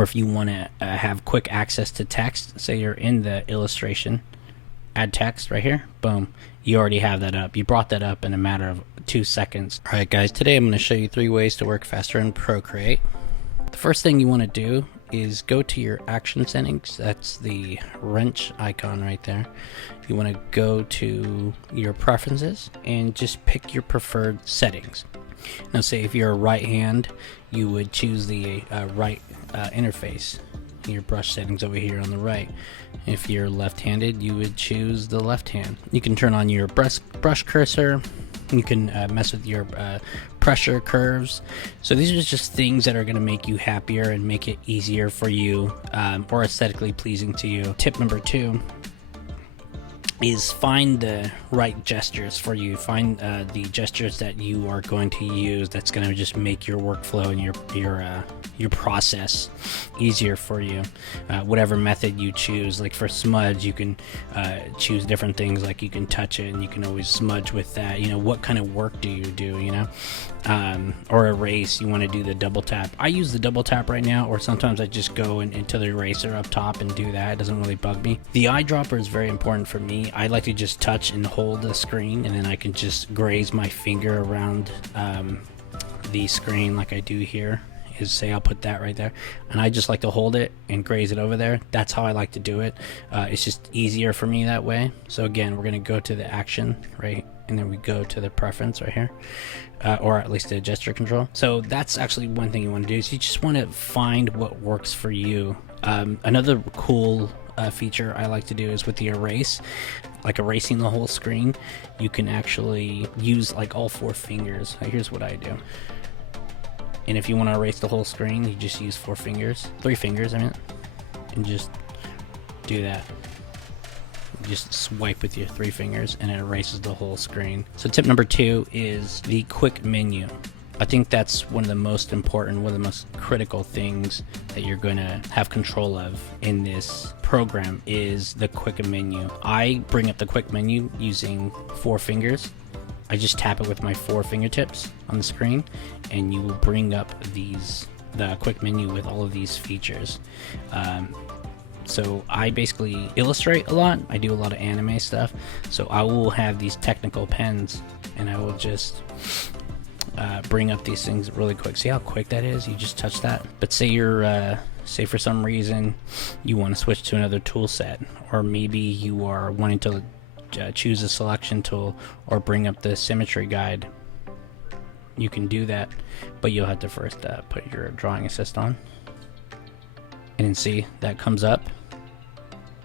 Or if you want to have quick access to text, say you're in the illustration, add text right here, boom, you already have that up. You brought that up in a matter of 2 seconds. All right, guys, today I'm going to show you 3 ways to work faster in Procreate. The first thing you want to do is go to your action settings. That's the wrench icon right there. You want to go to your preferences and just pick your preferred settings. Now, say if you're a right hand, you would choose the right interface. Your brush settings over here on the right. If you're left-handed, you would choose the left hand. You can turn on your brush cursor. You can mess with your pressure curves. So these are just things that are going to make you happier and make it easier for you, or aesthetically pleasing to you. Tip number 2 is find the right gestures for you. Find the gestures that you are going to use that's going to just make your workflow and your process easier for you. Whatever method you choose, like for smudge, you can choose different things, like you can touch it and you can always smudge with that. You know, what kind of work do you do, you know? Or erase, you want to do the double tap. I use the double tap right now, or sometimes I just go into the eraser up top and do that. It doesn't really bug me. The eyedropper is very important for me. I like to just touch and hold the screen, and then I can just graze my finger around the screen like I do here. Is say I'll put that right there, and I just like to hold it and graze it over there. That's how I like to do it. It's just easier for me that way. So again, we're gonna go to the action, right, and then we go to the preference right here, or at least the gesture control. So that's actually one thing you want to do, is you just want to find what works for you. Another cool feature I like to do is with the erase, like erasing the whole screen. You can actually use like all 4 fingers. Here's what I do. And if you want to erase the whole screen, you just use 3 fingers, I mean, and just do that. Just swipe with your 3 fingers and it erases the whole screen. So tip number 2 is the quick menu. I think that's one of the most important, one of the most critical things that you're going to have control of in this program is the quick menu. I bring up the quick menu using 4 fingers. I just tap it with my 4 fingertips on the screen, and you will bring up the quick menu with all of these features. So I basically illustrate a lot. I do a lot of anime stuff. So I will have these technical pens, and I will just bring up these things really quick. See how quick that is? You just touch that. But say you're say for some reason you want to switch to another tool set, or maybe you are wanting to choose a selection tool or bring up the symmetry guide. You can do that, but you'll have to first put your drawing assist on, and then see that comes up,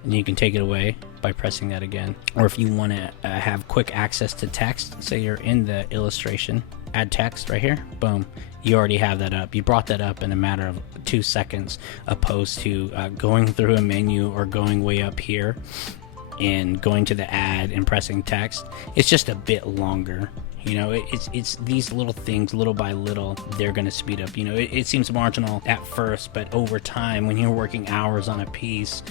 and you can take it away by pressing that again. Or if you want to have quick access to text, say you're in the illustration, add text right here, boom, you already have that up. You brought that up in a matter of 2 seconds, opposed to going through a menu or going way up here and going to the add and pressing text. It's just a bit longer. You know, it's these little things, little by little, they're going to speed up. You know, it seems marginal at first, but over time, when you're working hours on a piece,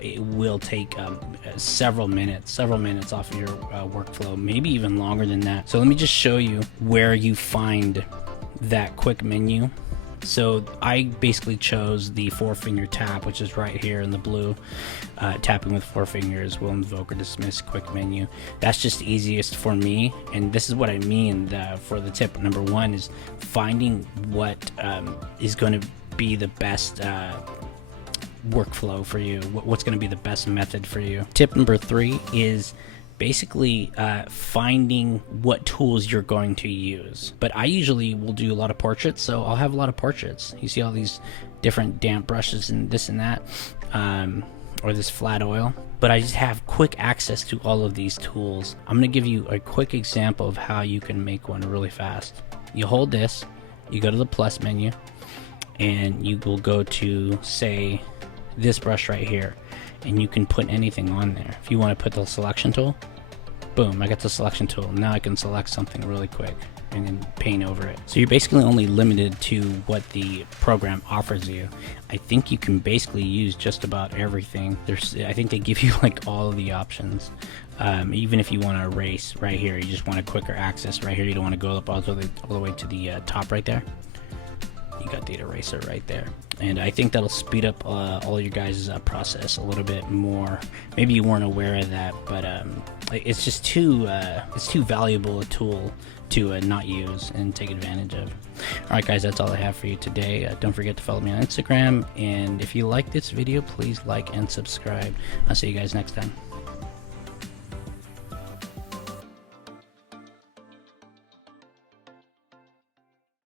it will take several minutes off of your workflow, maybe even longer than that. So let me just show you where you find that quick menu. So I basically chose the 4-finger tap, which is right here in the blue. Tapping with 4 fingers will invoke or dismiss quick menu. That's just easiest for me, and this is what I mean for the tip number 1 is finding what is going to be the best workflow for you, what's going to be the best method for you. Tip number 3 is basically finding what tools you're going to use. But I usually will do a lot of portraits, so I'll have a lot of portraits. You see all these different damp brushes and this and that, or this flat oil. But I just have quick access to all of these tools. I'm going to give you a quick example of how you can make one really fast. You hold this, you go to the plus menu, and you will go to, say, this brush right here, and you can put anything on there. If you want to put the selection tool, boom, I got the selection tool. Now I can select something really quick and then paint over it. So you're basically only limited to what the program offers you. I think you can basically use just about everything. I think they give you like all of the options. Even if you want to erase right here, you just want a quicker access right here. You don't want to go up all the way to the top right there. you got the eraser right there. And I think that'll speed up all your guys' process a little bit more. Maybe you weren't aware of that, but it's just too valuable a tool to not use and take advantage of. Alright guys, that's all I have for you today. Don't forget to follow me on Instagram, and if you like this video, please like and subscribe. I'll see you guys next time.